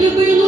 любила.